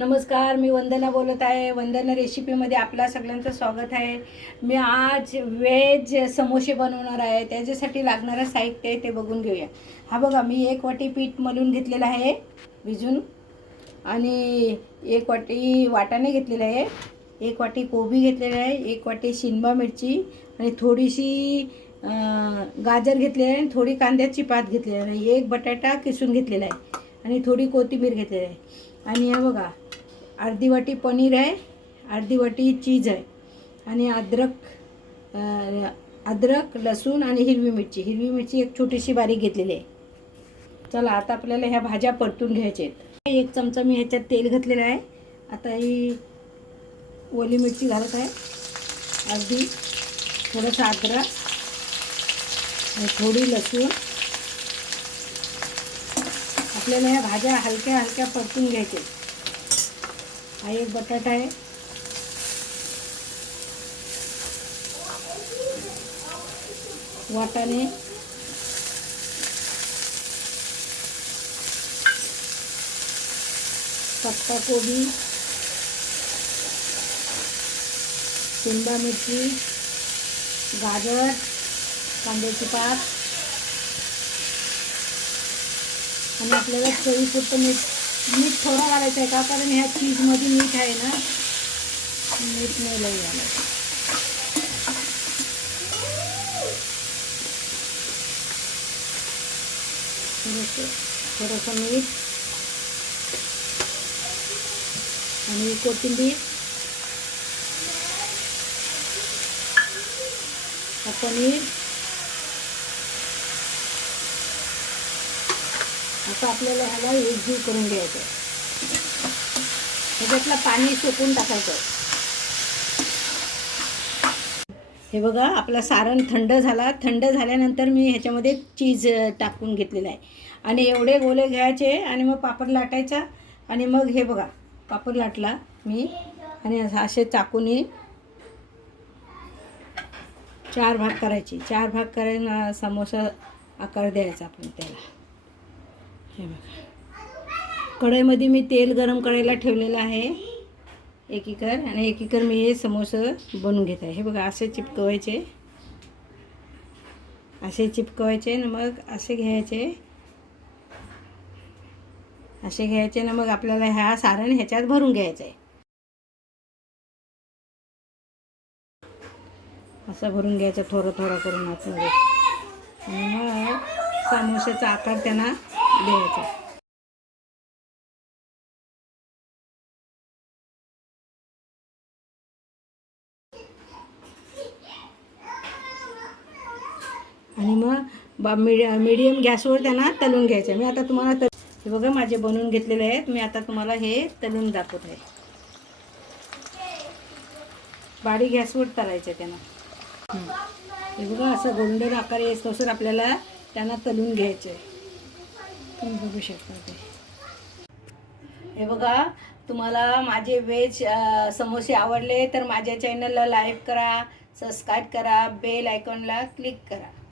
नमस्कार मी वंदना बोलत आहे. वंदना रेसिपीमध्ये आपल्या सगळ्यांचं स्वागत आहे. मी आज व्हेज समोसे बनवणार आहे. त्याच्यासाठी लागणारं साहित्य आहे ते बघून घेऊया. हा बघा मी एक वाटी पीठ मलून घेतलेलं आहे भिजून आणि एक वाटी वाटाणे घेतलेलं आहे. एक वाटी कोबी घेतलेलं आहे. एक वाटी शिंबा मिरची. आणि थोडीशी गाजर घेतलेली आहे. आणि थोडी कांद्याची पात घेतलेली आहे. एक बटाटा किसून घेतलेला आहे. आणि थोडी कोथिंबीर घेतलेली आहे. आणि हे बघा अर्धी वाटी पनीर आहे अर्धी वाटी चीज आहे. आणि अद्रक अद्रक लसूण आणि हिरवी मिरची. हिरवी मिरची एक छोटीशी बारीक घेतलेली आहे. चला आता आपल्याला ह्या भाज्या परतून घ्यायच्या आहेत. एक चमचा मी ह्याच्यात तेल घातलेलं आहे. आता ही ओली मिरची घालत आहे. अर्धी थोडंसं अद्रक आणि थोडी लसूण. आपल्याला ह्या भाज्या हलक्या हलक्या परतून घ्यायच्या हा एक बटाटा आहे. वाटाणे. पत्ता कोबी. शिमला मिरची. गाजर. कांद्याची पात. आणि आपल्याला चवीपुरतं मीठ. मीठ थोडं घालायचं आहे का? कारण ह्या चीजमध्ये मीठ आहे ना. मीठ नाही लई घालायचं. थोडंसं थोडंसं मीठ. आणि कोथिंबीर. पनीर आता आपल्याला ह्याला एकजीव करून घ्यायचं ह्याच्यातलं पाणी सुकून टाकायचं. हे बघा आपला सारण थंड झाला. थंड झाल्यानंतर मी ह्याच्यामध्ये चीज टाकून घेतलेलं आहे. आणि एवढे गोले घ्यायचे आणि मग पापड लाटायचा. आणि मग हे बघा पापड लाटला मी. आणि असे चाकूने चार भाग करायचे. चार भाग करायला समोसा आकार द्यायचा आपण त्याला. हे बघा. कढईमध्ये मी तेल गरम करायला ठेवलेलं आहे. एकीकर आणि एकीकर मी हे समोसे बनवून घेत आहे. हे बघा असे चिपकवायचे. असे चिपकवायचे ना मग असे घ्यायचे. असे घ्यायचे ना मग आपल्याला ह्या सारण ह्याच्यात भरून घ्यायचं आहे. असं भरून घ्यायचं थोडं थोडं करून आतमध्ये. आणि मग समोशाचा आकार त्यांना द्यायचा आणि मग बा मिड मीडियम गॅसवर त्यांना तलून घ्यायचं. मी आता तुम्हाला त हे बघा माझे बनवून घेतलेले आहेत. मी आता तुम्हाला हे तलून दाखवत आहे. बाडी गॅसवर तळायचं त्यांना. हे. बघा असं गोल्डन आकार येत तसं आपल्याला त्यांना तलून घ्यायचं. आहे तुम्ही बघू शकता ते. हे बघा तुम्हाला माझे व्हेज समोसे आवडले तर माझ्या चॅनलला लाईक करा सबस्क्राईब करा बेल आयकॉनला क्लिक करा.